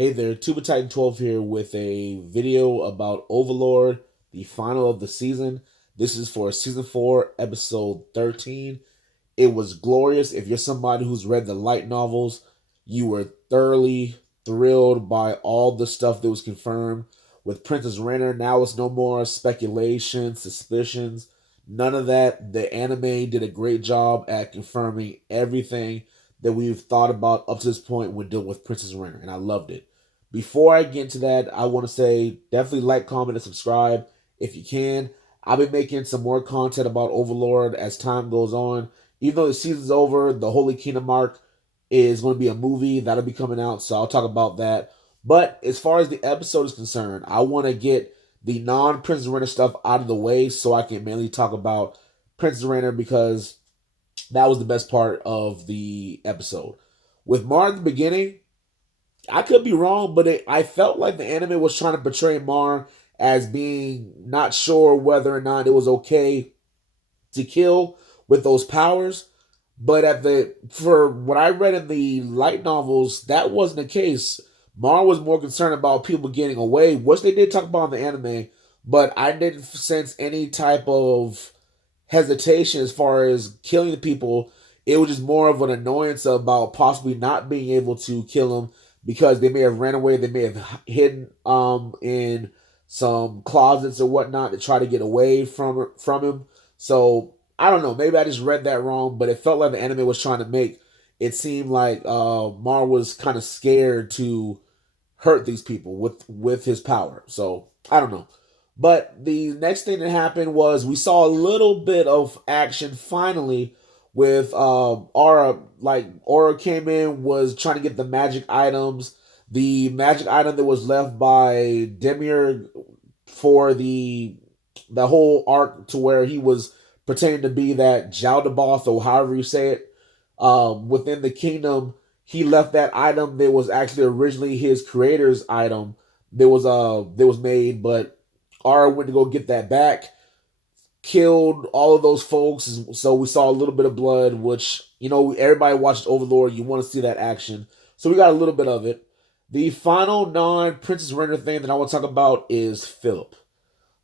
Hey there, Tuba Titan 12 here with a video about Overlord, the final of the season. This is for season 4, episode 13. It was glorious. If you're somebody who's read the light novels, you were thoroughly thrilled by all the stuff that was confirmed with Princess Renner. Now it's no more speculation, suspicions, none of that. The anime did a great job at confirming everything that we've thought about up to this point when dealing with Princess Renner, and I loved it. Before I get into that, I want to say definitely like, comment, and subscribe if you can. I'll be making some more content about Overlord as time goes on. Even though the season's over, the Holy Kingdom arc is going to be a movie that'll be coming out, so I'll talk about that. But as far as the episode is concerned, I want to get the non-Princess Renner stuff out of the way so I can mainly talk about Princess Renner because that was the best part of the episode. With Mar at the beginning, I could be wrong, but I felt like the anime was trying to portray Mar as being not sure whether or not it was okay to kill with those powers. But for what I read in the light novels, that wasn't the case. Mar was more concerned about people getting away, which they did talk about in the anime, but I didn't sense any type of hesitation as far as killing the people. It was just more of an annoyance about possibly not being able to kill them because they may have ran away, they may have hidden in some closets or whatnot to try to get away from him. So I don't know, maybe I just read that wrong, but it felt like the anime was trying to make it seem like Mar was kind of scared to hurt these people with his power. So I don't know. But the next thing that happened was we saw a little bit of action finally with Aura. Like Aura came in, was trying to get the magic items. The magic item that was left by Demir for the whole arc to where he was pretending to be that Jaldabaoth or however you say it within the kingdom. He left that item that was actually originally his creator's item that was made, but Ara went to go get that back, killed all of those folks. So we saw a little bit of blood, which, you know, everybody watches Overlord. You want to see that action. So we got a little bit of it. The final non-Princess Renner thing that I want to talk about is Philip.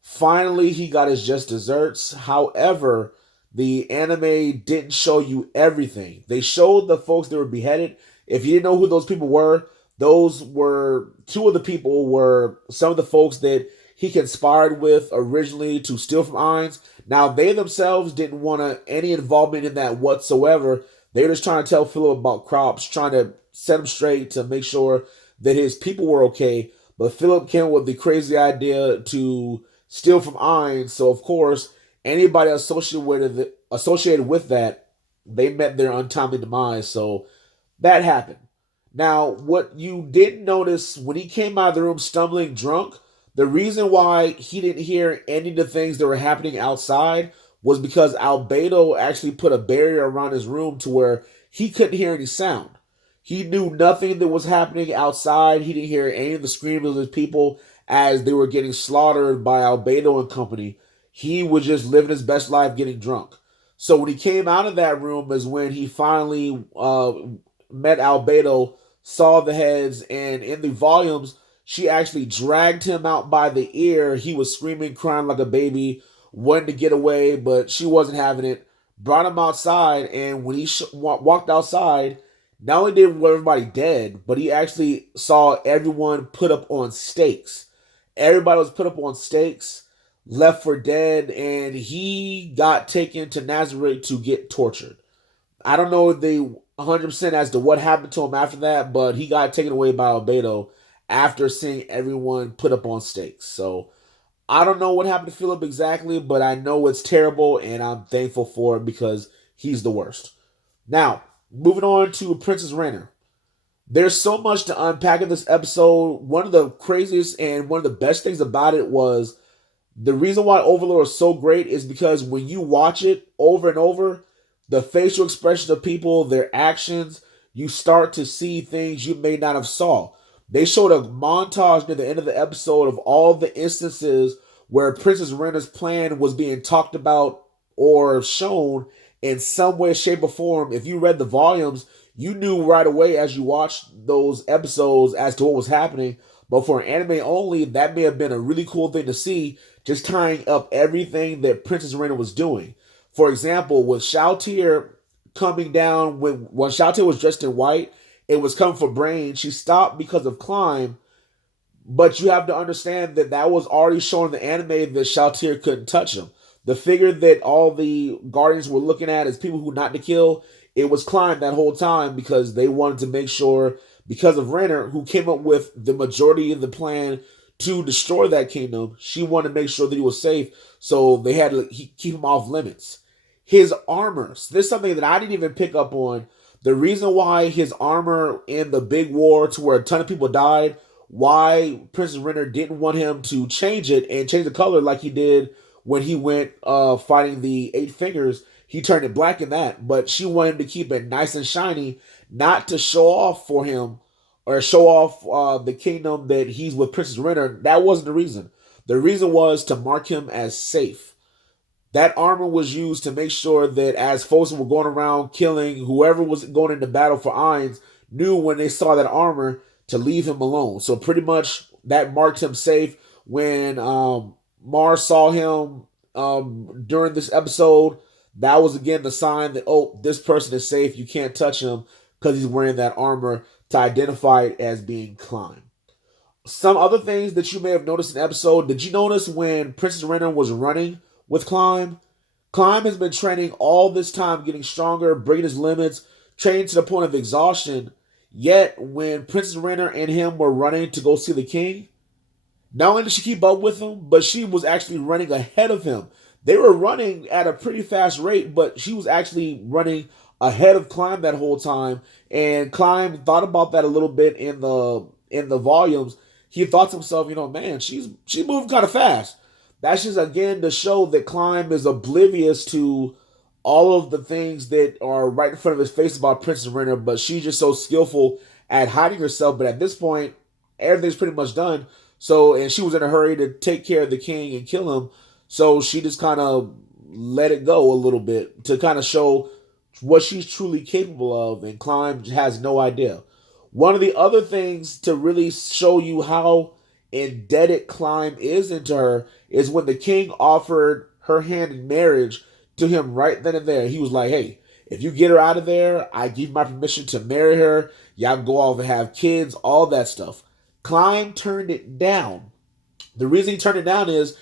Finally, he got his just desserts. However, the anime didn't show you everything. They showed the folks that were beheaded. If you didn't know who those people were, those were two of the people were some of the folks that he conspired with originally to steal from Ainz. Now, they themselves didn't want any involvement in that whatsoever. They were just trying to tell Philip about crops, trying to set him straight to make sure that his people were okay. But Philip came with the crazy idea to steal from Ainz. So, of course, anybody associated with that, they met their untimely demise. So that happened. Now, what you didn't notice when he came out of the room stumbling drunk, the reason why he didn't hear any of the things that were happening outside was because Albedo actually put a barrier around his room to where he couldn't hear any sound. He knew nothing that was happening outside. He didn't hear any of the screams of his people as they were getting slaughtered by Albedo and company. He was just living his best life getting drunk. So when he came out of that room is when he finally met Albedo, saw the heads, and in the volumes, she actually dragged him out by the ear. He was screaming, crying like a baby, wanting to get away, but she wasn't having it. Brought him outside, and when he walked outside, not only did everybody dead, but he actually saw everyone put up on stakes. Everybody was put up on stakes, left for dead, and he got taken to Nazareth to get tortured. I don't know the 100% as to what happened to him after that, but he got taken away by Albedo after seeing everyone put up on stakes. So I don't know what happened to Philip exactly, but I know it's terrible, and I'm thankful for it because he's the worst. Now, moving on to Princess Renner. There's so much to unpack in this episode. One of the craziest and one of the best things about it was the reason why Overlord is so great is because when you watch it over and over, the facial expressions of people, their actions, you start to see things you may not have saw. They showed a montage near the end of the episode of all the instances where Princess Renner's plan was being talked about or shown in some way, shape, or form. If you read the volumes, You knew right away as you watched those episodes as to what was happening. But for an anime only, that may have been a really cool thing to see, just tying up everything that Princess Rena was doing. For example, with Shalltear coming down, when Shalltear was dressed in white, it was coming for Brain. She stopped because of Climb, but you have to understand that that was already shown in the anime that Shalltear couldn't touch him. The figure that all the Guardians were looking at as people who not to kill, it was Klein that whole time because they wanted to make sure, because of Renner, who came up with the majority of the plan to destroy that kingdom, she wanted to make sure that he was safe, so they had to keep him off limits. His armor, so this is something that I didn't even pick up on. The reason why his armor in the big war to where a ton of people died, why Princess Renner didn't want him to change it and change the color like he did when he went fighting the Eight Fingers. He turned it black in that, but she wanted him to keep it nice and shiny, not to show off for him or show off the kingdom that he's with Princess Renner. That wasn't the reason. The reason was to mark him as safe. That armor was used to make sure that as folks were going around killing whoever was going into battle for Ainz, knew when they saw that armor to leave him alone. So pretty much that marked him safe. When Mars saw him during this episode, that was again the sign that, oh, this person is safe. You can't touch him because he's wearing that armor to identify it as being Klein. Some other things that you may have noticed in the episode. Did you notice when Princess Renner was running with Climb? Climb has been training all this time, getting stronger, breaking his limits, training to the point of exhaustion. Yet, when Princess Renner and him were running to go see the king, not only did she keep up with him, but she was actually running ahead of him. They were running at a pretty fast rate, but she was actually running ahead of Climb that whole time. And Climb thought about that a little bit in the volumes. He thought to himself, man, she's moving kind of fast. That's just again to show that Climb is oblivious to all of the things that are right in front of his face about Princess Renner, but she's just so skillful at hiding herself. But at this point, everything's pretty much done. So, and she was in a hurry to take care of the king and kill him. So she just kind of let it go a little bit to kind of show what she's truly capable of. And Climb has no idea. One of the other things to really show you how indebted Climb is into her is when the king offered her hand in marriage to him right then and there. He was like, hey, if you get her out of there, I give my permission to marry her. Y'all can go off and have kids, all that stuff. Climb turned it down. The reason he turned it down is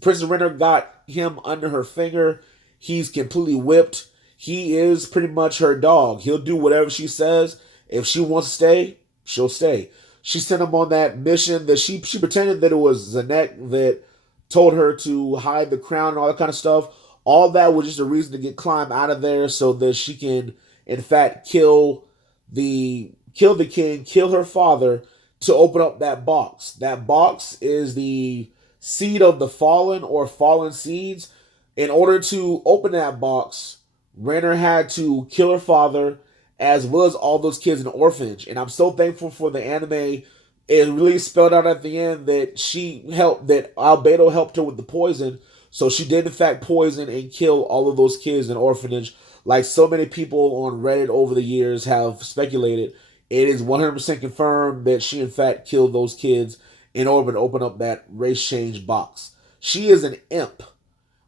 Princess Renner got him under her finger. He's completely whipped. He is pretty much her dog. He'll do whatever she says. If she wants to stay, she'll stay. She sent him on that mission that she pretended that it was Zanek that told her to hide the crown and all that kind of stuff. All that was just a reason to get Climb out of there so that she can, in fact, kill the king, kill her father, to open up that box. That box is the seed of the fallen or fallen seeds. In order to open that box, Renner had to kill her father as well as all those kids in the orphanage. And I'm so thankful for the anime. It really spelled out at the end that Albedo helped her with the poison. So she did in fact poison and kill all of those kids in the orphanage. Like so many people on Reddit over the years have speculated, it is 100% confirmed that she in fact killed those kids in order to open up that race change box. She is an imp.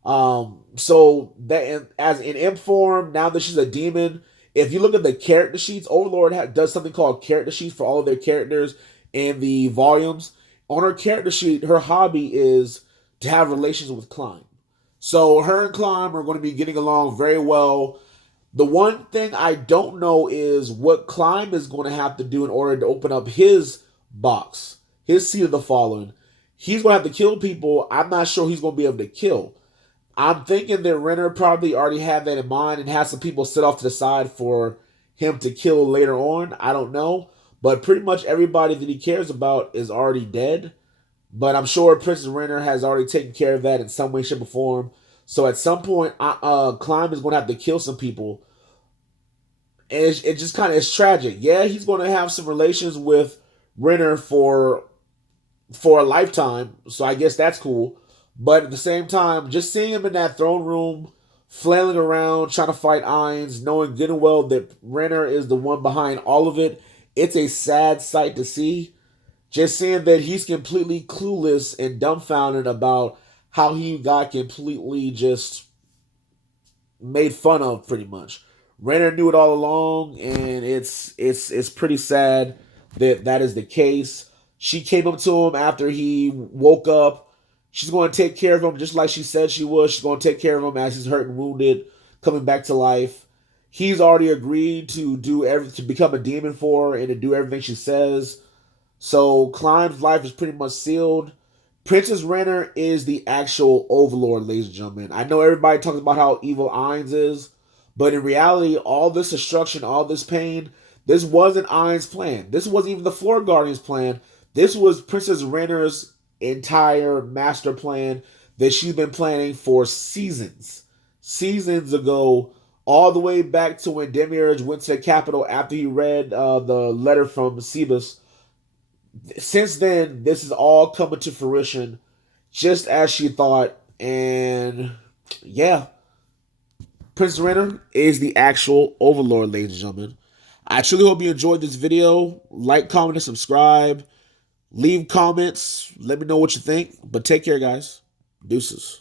So that as in imp form, now that she's a demon, if you look at the character sheets, Overlord does something called character sheets for all of their characters in the volumes. On her character sheet, her hobby is to have relations with Climb. So her and Climb are going to be getting along very well. The one thing I don't know is what Climb is going to have to do in order to open up his box, his Seed of the Fallen. He's going to have to kill people. I'm not sure he's going to be able to kill. I'm thinking that Renner probably already had that in mind and has some people sit off to the side for him to kill later on. I don't know. But pretty much everybody that he cares about is already dead. But I'm sure Princess Renner has already taken care of that in some way, shape, or form. So at some point, Climb is going to have to kill some people. And it just kind of is tragic. Yeah, he's going to have some relations with Renner for a lifetime. So I guess that's cool. But at the same time, just seeing him in that throne room flailing around trying to fight Ainz, knowing good and well that Renner is the one behind all of it. It's a sad sight to see. Just seeing that he's completely clueless and dumbfounded about how he got completely just made fun of, pretty much. Renner knew it all along, and it's pretty sad that that is the case. She came up to him after he woke up. She's going to take care of him just like she said she was. She's going to take care of him as he's hurt and wounded, coming back to life. He's already agreed to to become a demon for her and to do everything she says. So Climb's life is pretty much sealed. Princess Renner is the actual Overlord, ladies and gentlemen. I know everybody talks about how evil Ainz is, but in reality, all this destruction, all this pain, this wasn't Ainz' plan. This wasn't even the Floor Guardian's plan. This was Princess Renner's entire master plan that she's been planning for seasons. Seasons ago, all the way back to when Demiurge went to the capital after he read the letter from Sebus. Since then, this is all coming to fruition just as she thought. And yeah, Prince Renner is the actual Overlord, ladies and gentlemen. I truly hope you enjoyed this video. Like, comment, and subscribe. Leave comments. Let me know what you think. But take care, guys. Deuces.